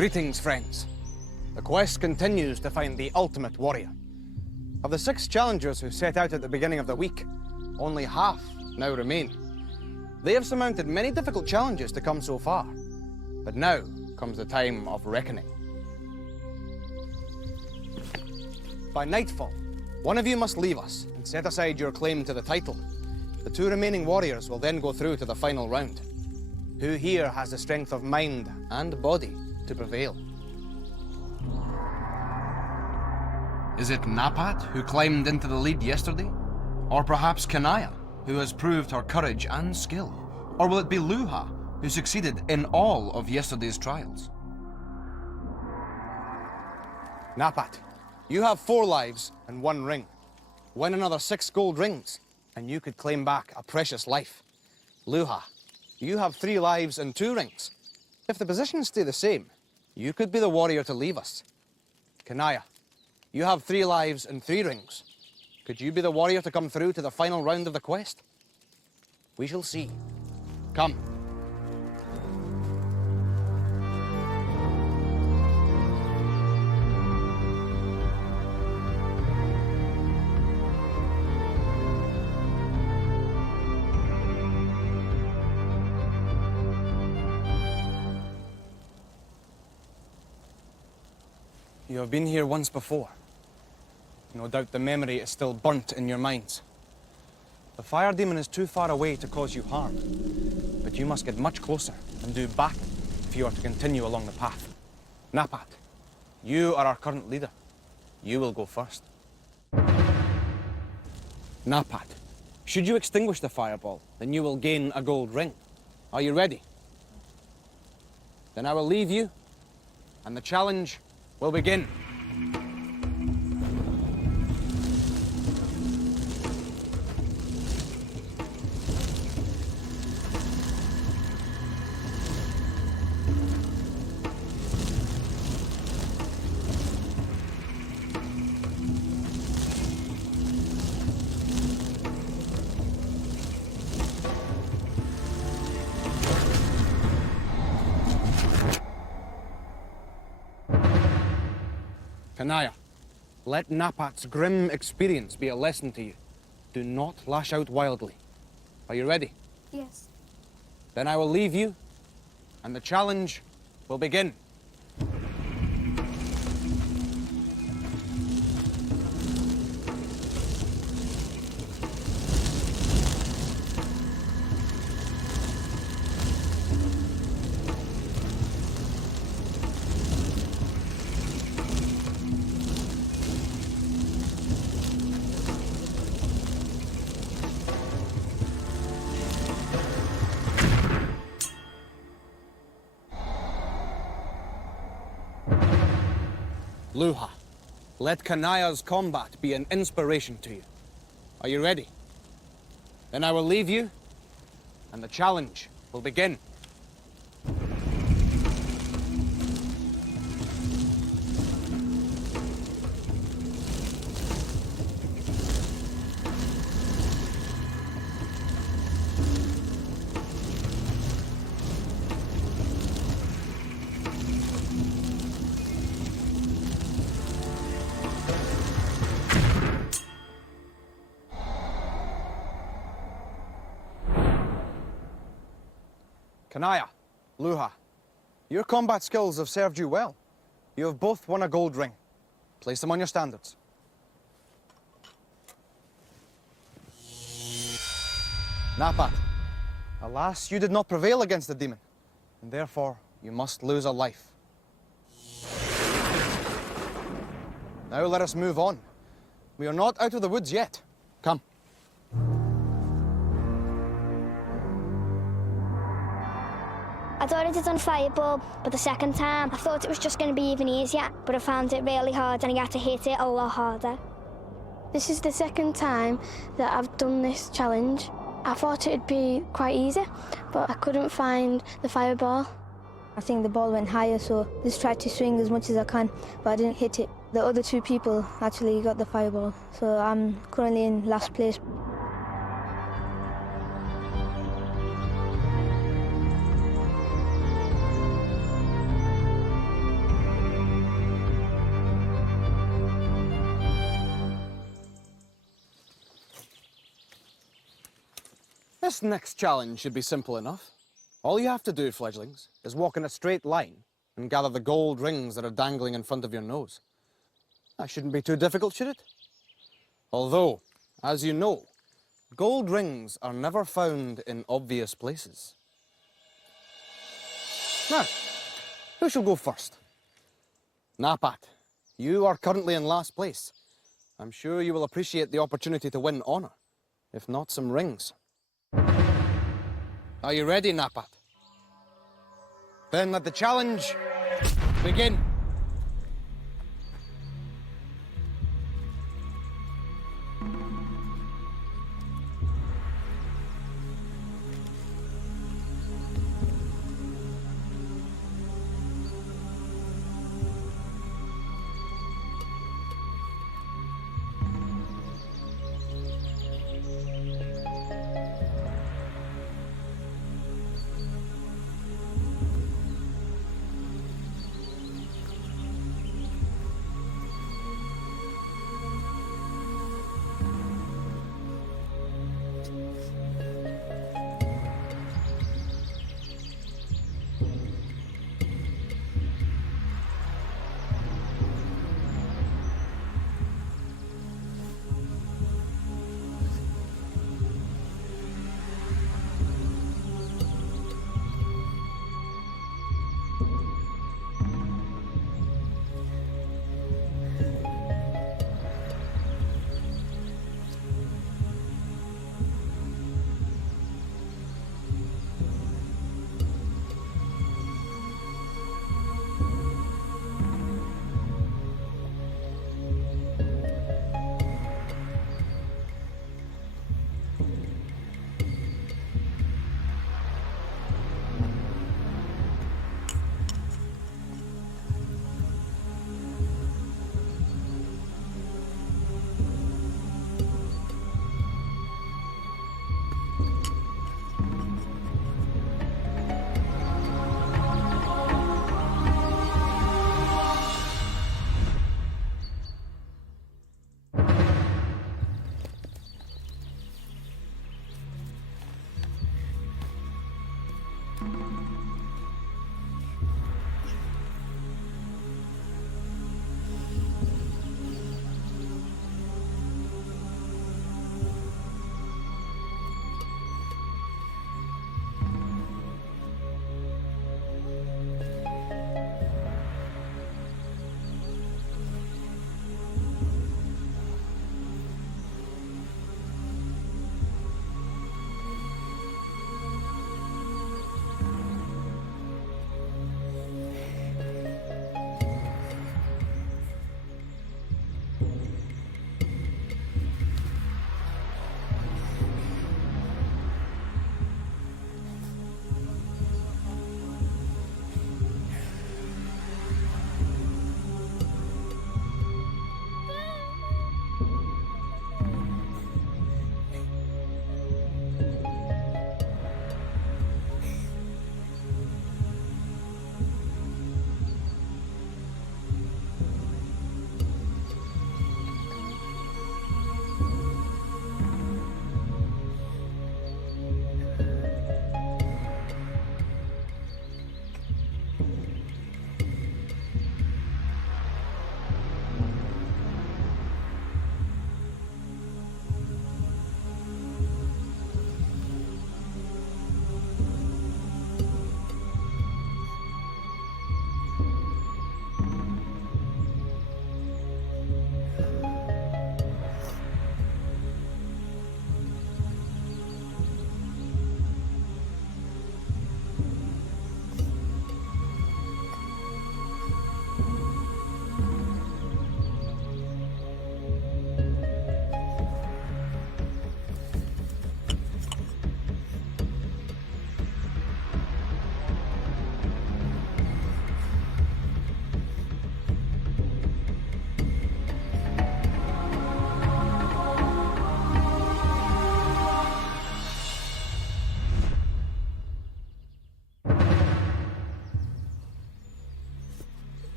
Greetings, friends. The quest continues to find the ultimate warrior. Of the 6 challengers who set out at the beginning of the week, only half now remain. They have surmounted many difficult challenges to come so far, but now comes the time of reckoning. By nightfall, one of you must leave us and set aside your claim to the title. The 2 remaining warriors will then go through to the final round. Who here has the strength of mind and body to prevail? Is it Napat, who climbed into the lead yesterday? Or perhaps Kanaya, who has proved her courage and skill? Or will it be Luha, who succeeded in all of yesterday's trials? Napat, you have 4 lives and 1 ring. Win another 6 gold rings, and you could claim back a precious life. Luha, you have 3 lives and 2 rings. If the positions stay the same, you could be the warrior to leave us. Kanaya, you have 3 lives and 3 rings. Could you be the warrior to come through to the final round of the quest? We shall see. Come. You have been here once before. No doubt the memory is still burnt in your minds. The fire demon is too far away to cause you harm, but you must get much closer and do battle if you are to continue along the path. Napat, you are our current leader. You will go first. Napat, should you extinguish the fireball, then you will gain a gold ring. Are you ready? Then I will leave you, and the challenge will begin. Kanaya, let Napat's grim experience be a lesson to you. Do not lash out wildly. Are you ready? Yes. Then I will leave you, and the challenge will begin. Luha, let Kanaya's combat be an inspiration to you. Are you ready? Then I will leave you, and the challenge will begin. Kanaya, Luha, your combat skills have served you well. You have both won a gold ring. Place them on your standards. Napat, alas, you did not prevail against the demon, and therefore you must lose a life. Now let us move on. We are not out of the woods yet. Come. I'd already done fireball, but the second time I thought it was just going to be even easier, but I found it really hard and I had to hit it a lot harder. This is the second time that I've done this challenge. I thought it'd be quite easy, but I couldn't find the fireball. I think the ball went higher, so I just tried to swing as much as I can, but I didn't hit it. The other 2 people actually got the fireball, so I'm currently in last place. This next challenge should be simple enough. All you have to do, fledglings, is walk in a straight line and gather the gold rings that are dangling in front of your nose. That shouldn't be too difficult, should it? Although, as you know, gold rings are never found in obvious places. Now, who shall go first? Napat, you are currently in last place. I'm sure you will appreciate the opportunity to win honour, if not some rings. Are you ready, Napat? Then let the challenge begin.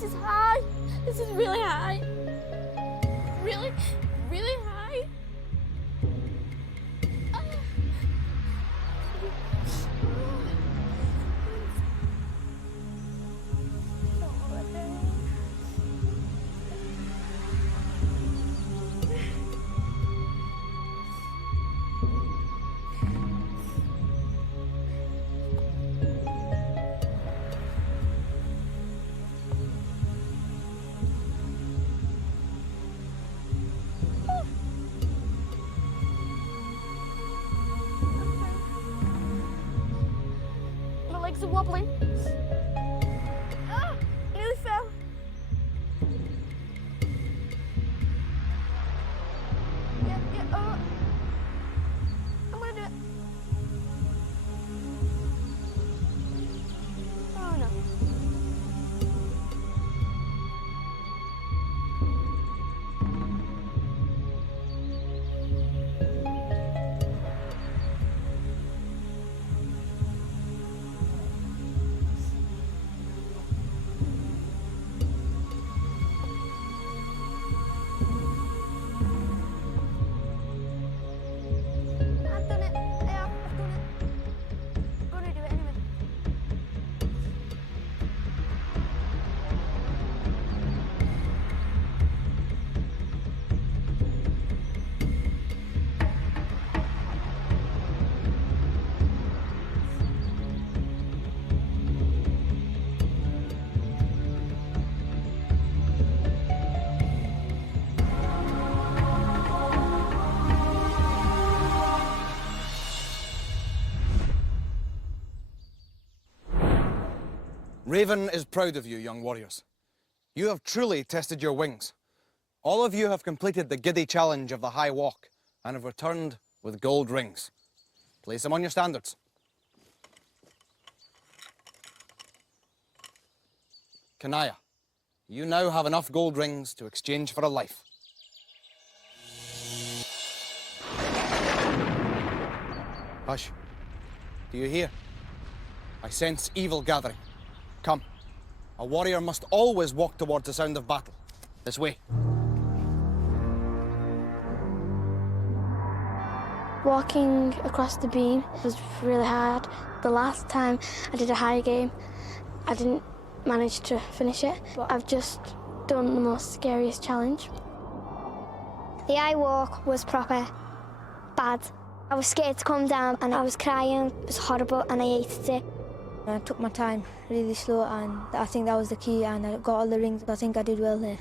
This is high. This is really high. Really, really high. My legs are wobbling. Ah, nearly fell. Yeah, I'm gonna do it. Oh no. I've done it. Yeah, I've done it. I'm gonna do it anyway. Raven is proud of you, young warriors. You have truly tested your wings. All of you have completed the giddy challenge of the high walk and have returned with gold rings. Place them on your standards. Kanaya, you now have enough gold rings to exchange for a life. Hush. Do you hear? I sense evil gathering. Come. A warrior must always walk towards the sound of battle. This way. Walking across the beam was really hard. The last time I did a high game, I didn't manage to finish it, but I've just done the most scariest challenge. The high walk was proper bad. I was scared to come down and I was crying. It was horrible and I hated it. I took my time really slow, and I think that was the key, and I got all the rings. I think I did well there.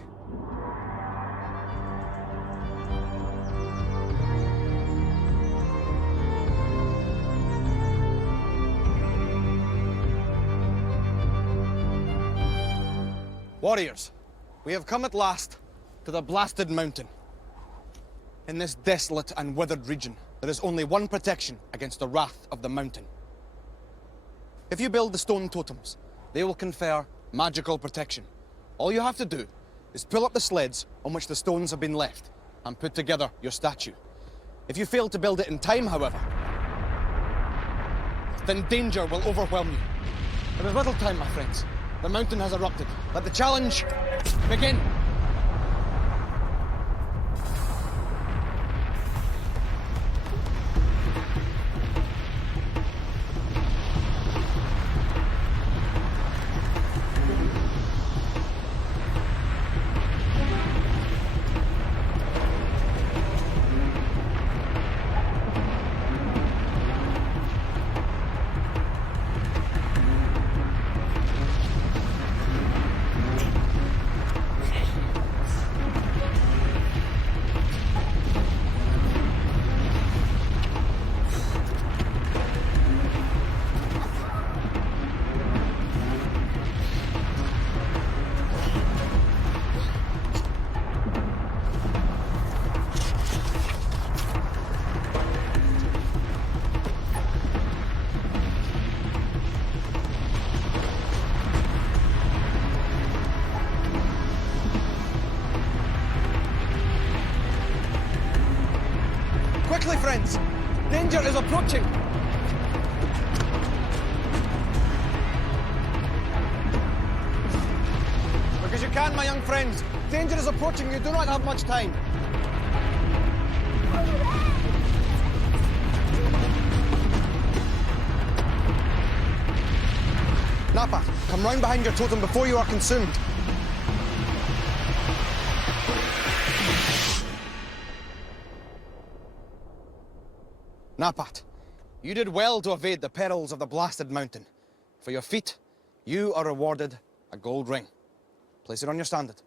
Warriors, we have come at last to the blasted mountain. In this desolate and withered region, there is only one protection against the wrath of the mountain. If you build the stone totems, they will confer magical protection. All you have to do is pull up the sleds on which the stones have been left and put together your statue. If you fail to build it in time, however, then danger will overwhelm you. There is little time, my friends. The mountain has erupted. Let the challenge begin. Quickly, friends! Danger is approaching! can, my young friends. Danger is approaching. You do not have much time. Napat, come round behind your totem before you are consumed. Napat, you did well to evade the perils of the blasted mountain. For your feat, you are rewarded a gold ring. Place it on your standard.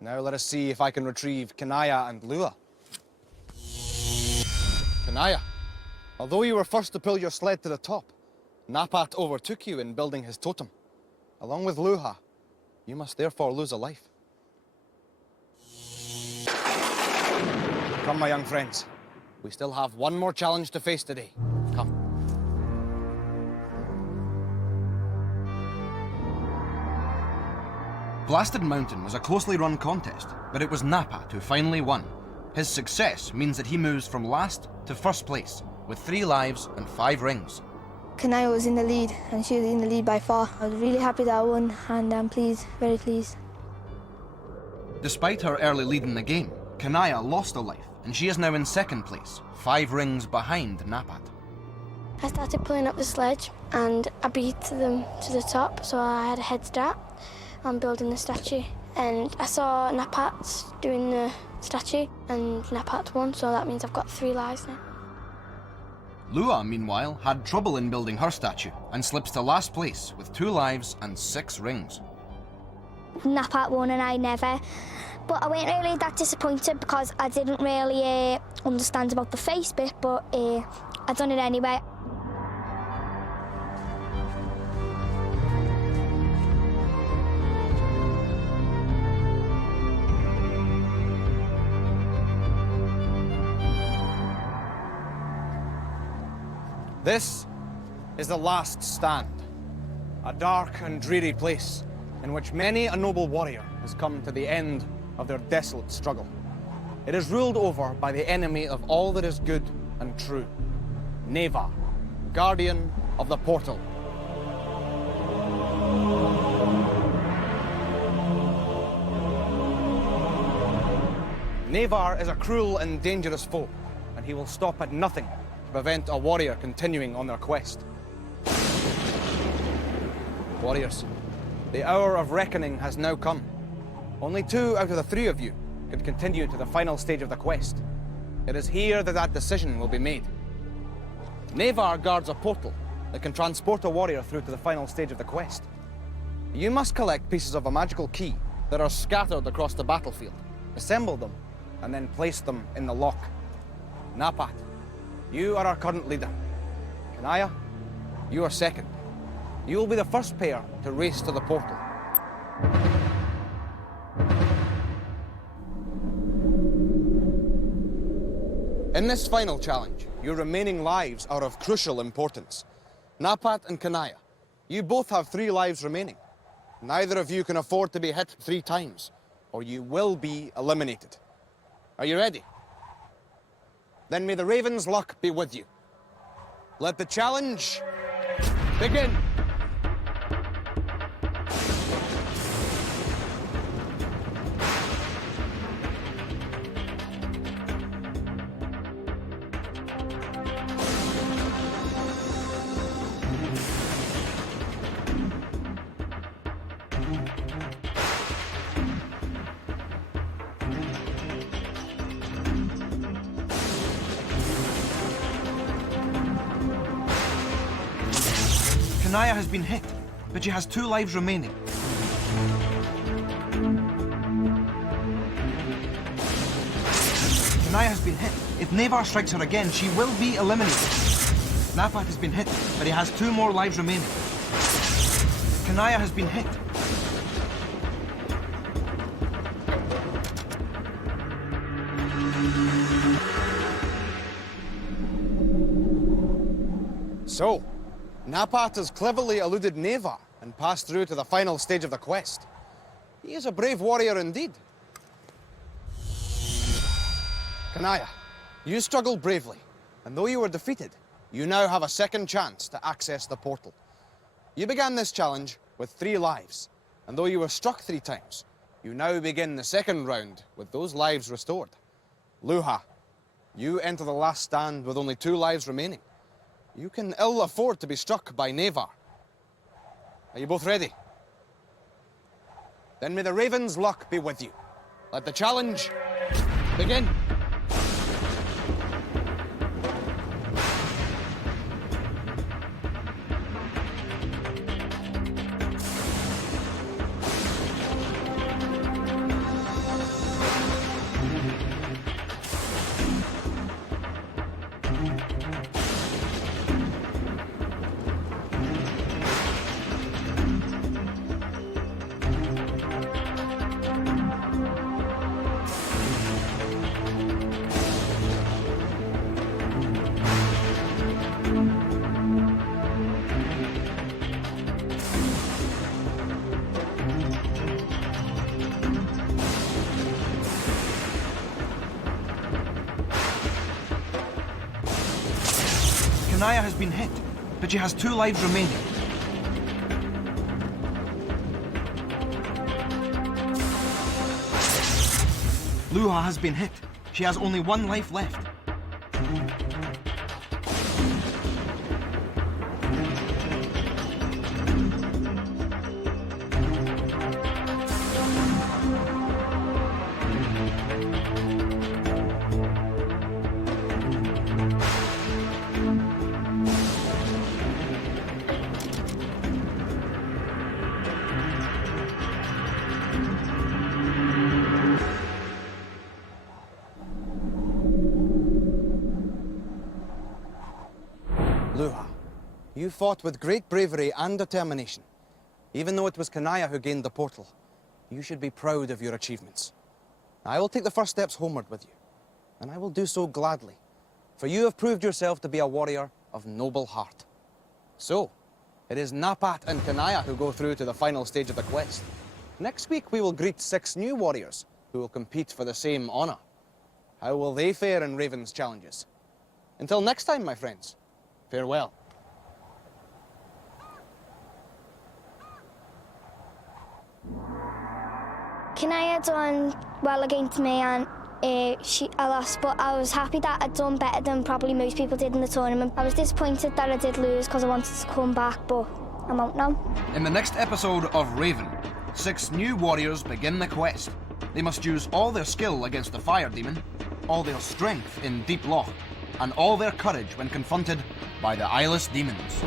Now let us see if I can retrieve Kanaya and Lua. Kanaya, although you were first to pull your sled to the top, Napat overtook you in building his totem. Along with Luha, you must therefore lose a life. Come, my young friends. We still have one more challenge to face today. Come. Blasted Mountain was a closely run contest, but it was Napat who finally won. His success means that he moves from last to first place, with 3 lives and 5 rings. Kanaya was in the lead, and she was in the lead by far. I was really happy that I won, and I'm pleased, very pleased. Despite her early lead in the game, Kanaya lost a life, and she is now in second place, 5 rings behind Napat. I started pulling up the sledge and I beat them to the top, so I had a head start on building the statue. And I saw Napat doing the statue, and Napat won, so that means I've got 3 lives now. Lua, meanwhile, had trouble in building her statue and slips to last place with 2 lives and 6 rings. Napat won and I never. But I weren't really that disappointed because I didn't really understand about the face bit, but I done it anyway. This is the last stand, a dark and dreary place in which many a noble warrior has come to the end of their desolate struggle. It is ruled over by the enemy of all that is good and true, Navar, guardian of the portal. Navar is a cruel and dangerous foe, and he will stop at nothing to prevent a warrior continuing on their quest. Warriors, the hour of reckoning has now come. Only 2 out of the 3 of you can continue to the final stage of the quest. It is here that that decision will be made. Navar guards a portal that can transport a warrior through to the final stage of the quest. You must collect pieces of a magical key that are scattered across the battlefield, assemble them, and then place them in the lock. Napat, you are our current leader. Kanaya, you are second. You will be the first pair to race to the portal. In this final challenge, your remaining lives are of crucial importance. Napat and Kanaya, you both have 3 lives remaining. Neither of you can afford to be hit 3 times, or you will be eliminated. Are you ready? Then may the Raven's luck be with you. Let the challenge begin. Kanaya has been hit, but she has 2 lives remaining. Kanaya has been hit. If Navar strikes her again, she will be eliminated. Napat has been hit, but he has 2 more lives remaining. Kanaya has been hit. So, Napat has cleverly eluded Navar and passed through to the final stage of the quest. He is a brave warrior indeed. Kanaya, you struggled bravely, and though you were defeated, you now have a second chance to access the portal. You began this challenge with 3 lives, and though you were struck 3 times, you now begin the second round with those lives restored. Luha, you enter the last stand with only 2 lives remaining. You can ill afford to be struck by Nevar. Are you both ready? Then may the Raven's luck be with you. Let the challenge begin. Kanaya has been hit, but she has 2 lives remaining. Luha has been hit. She has only 1 life left. Luha, you fought with great bravery and determination. Even though it was Kanaya who gained the portal, you should be proud of your achievements. I will take the first steps homeward with you, and I will do so gladly, for you have proved yourself to be a warrior of noble heart. So, it is Napat and Kanaya who go through to the final stage of the quest. Next week we will greet 6 new warriors who will compete for the same honor. How will they fare in Raven's challenges? Until next time, my friends. Farewell. Kanaya done well against me and I lost, but I was happy that I'd done better than probably most people did in the tournament. I was disappointed that I did lose because I wanted to come back, but I'm out now. In the next episode of Raven, 6 new warriors begin the quest. They must use all their skill against the fire demon, all their strength in Deep Loch, and all their courage when confronted by the eyeless demons.